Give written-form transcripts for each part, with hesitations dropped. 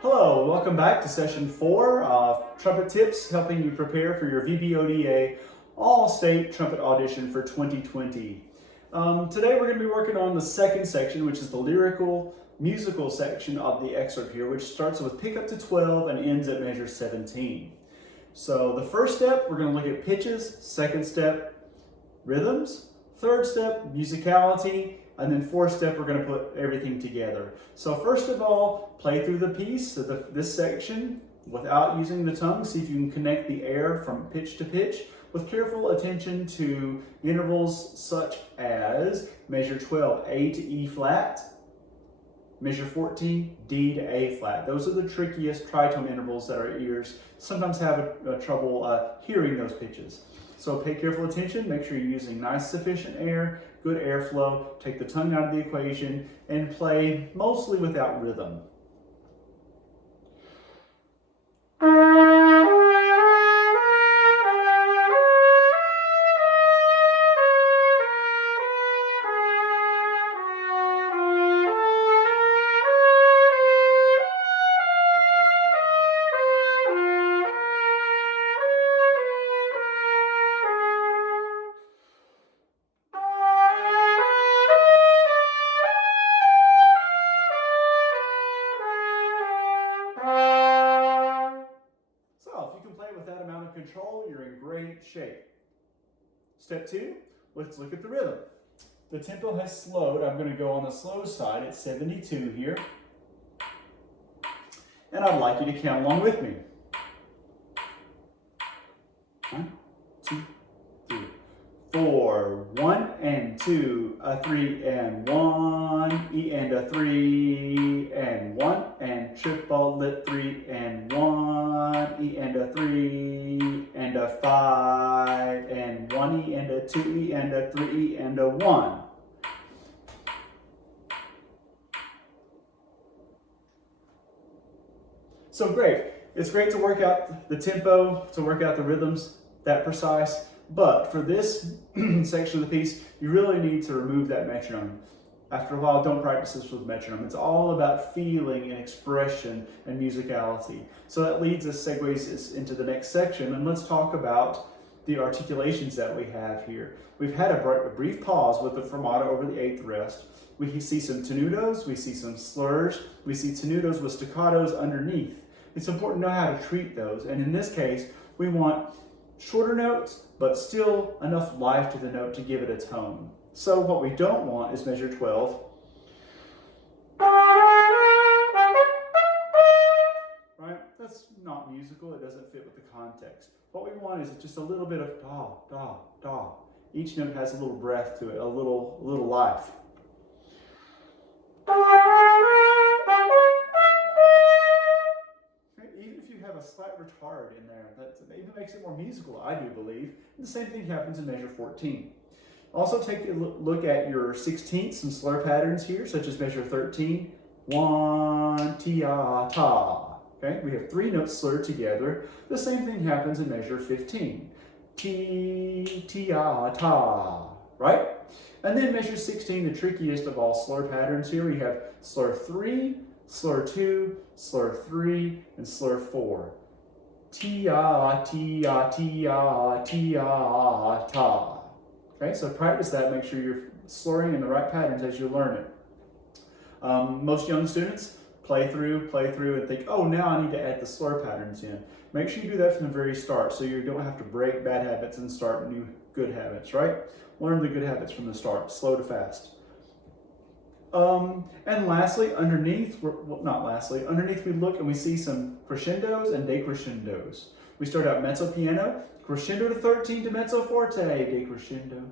Hello, welcome back to session 4 of Trumpet Tips, helping you prepare for your VBODA All-State Trumpet Audition for 2020. Today we're going to be working on the second section, which is the lyrical musical section of the excerpt here, which starts with pick up to 12 and ends at measure 17. So the first step, we're going to look at pitches. Second step, rhythms. Third step, musicality. And then fourth step, we're going to put everything together. So first of all, play through the piece, this section, without using the tongue. See if you can connect the air from pitch to pitch with careful attention to intervals such as measure 12, A to E flat, measure 14, D to A flat. Those are the trickiest tritone intervals that our ears sometimes have trouble hearing those pitches. So pay careful attention, make sure you're using nice sufficient air, good airflow, take the tongue out of the equation, and play mostly without rhythm. With that amount of control, you're in great shape. Step 2, let's look at the rhythm. The tempo has slowed. I'm going to go on the slow side at 72 here. And I'd like you to count along with me. 1, 2, 3, 4. 1 and 2, a 3 and 1, E and a 3 and 1, and triple lip 3 and 1, E and a 3 and a 5 and 1, E and a 2, E and a 3, E and a 1. So great. It's great to work out the tempo, to work out the rhythms that precise. But for this section of the piece, you really need to remove that metronome. After a while, don't practice this with metronome. It's all about feeling and expression and musicality. So that segues us into the next section, and let's talk about the articulations that we have here. We've had a brief pause with the fermata over the 8th rest. We see some tenutos, we see some slurs, we see tenutos with staccatos underneath. It's important to know how to treat those, and in this case, we want shorter notes, but still enough life to the note to give it a tone. So what we don't want is measure 12. Right? That's not musical, it doesn't fit with the context. What we want is just a little bit of da, da, da. Each note has a little breath to it, a little life. A slight retard in there. That even makes it more musical, I do believe. And the same thing happens in measure 14. Also take a look at your 16ths and slur patterns here, such as measure 13. 1, tia, ta. Okay, we have 3 notes slurred together. The same thing happens in measure 15. Ti, tia, ta. Right? And then measure 16, the trickiest of all slur patterns here. We have slur 3, slur 2, slur 3, and slur 4. Tia, tia, tia, tia, ta. Okay, so practice that. Make sure you're slurring in the right patterns as you learn it. Most young students play through, and think, oh, now I need to add the slur patterns in. Make sure you do that from the very start so you don't have to break bad habits and start new good habits, right? Learn the good habits from the start, slow to fast. And lastly, underneath we look and we see some crescendos and decrescendos. We start out mezzo piano, crescendo to 13 to mezzo forte, decrescendo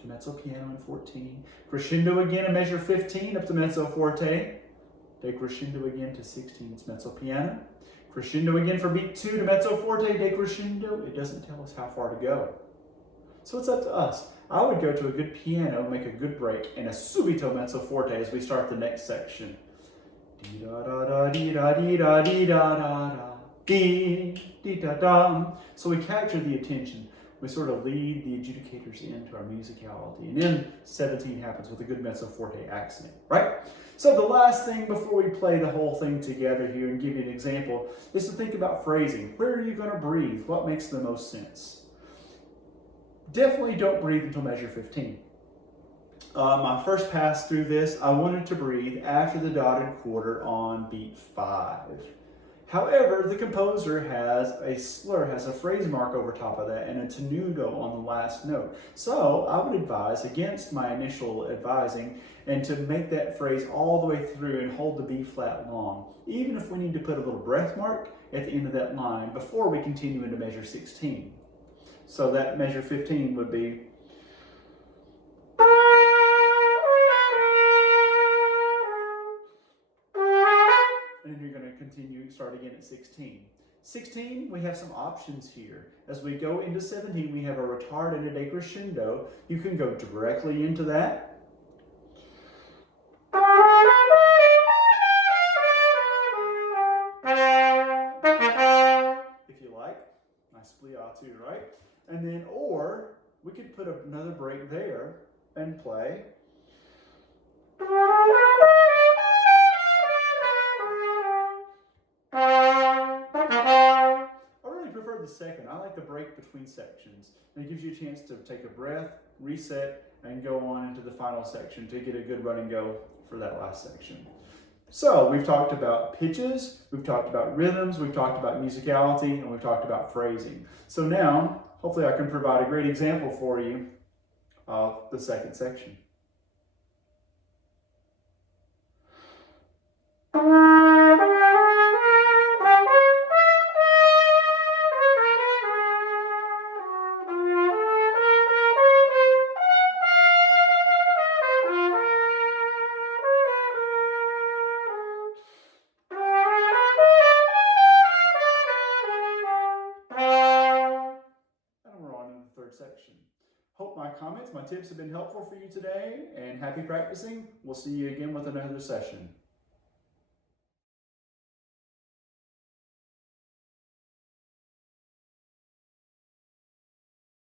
to mezzo piano in 14, crescendo again in measure 15 up to mezzo forte, decrescendo again to 16, it's mezzo piano, crescendo again for beat 2 to mezzo forte, decrescendo. It doesn't tell us how far to go. So it's up to us. I would go to a good piano, make a good break, and a subito mezzo forte as we start the next section. Dee da da da dee da dee da dee da da da dee dee da da. So we capture the attention. we sort of lead the adjudicators into our musicality. And then 17 happens with a good mezzo forte accent, right? So the last thing before we play the whole thing together here and give you an example is to think about phrasing. Where are you going to breathe? What makes the most sense? Definitely don't breathe until measure 15. My first pass through this, I wanted to breathe after the dotted quarter on beat 5. However, the composer has a slur, has a phrase mark over top of that, and a tenuto on the last note. So I would advise against my initial advising and to make that phrase all the way through and hold the B flat long, even if we need to put a little breath mark at the end of that line before we continue into measure 16. So that measure 15 would be, and then you're going to continue, start again at 16. 16, we have some options here. As we go into 17, we have a retard and a decrescendo. You can go directly into that. If you like. Nice plie too, right? And then, or we could put another break there and play. The second. I like the break between sections. And it gives you a chance to take a breath, reset, and go on into the final section to get a good run and go for that last section. So we've talked about pitches, we've talked about rhythms, we've talked about musicality, and we've talked about phrasing. So now, hopefully I can provide a great example for you of the second section. Section. Hope my comments, my tips have been helpful for you today, and happy practicing. We'll see you again with another session.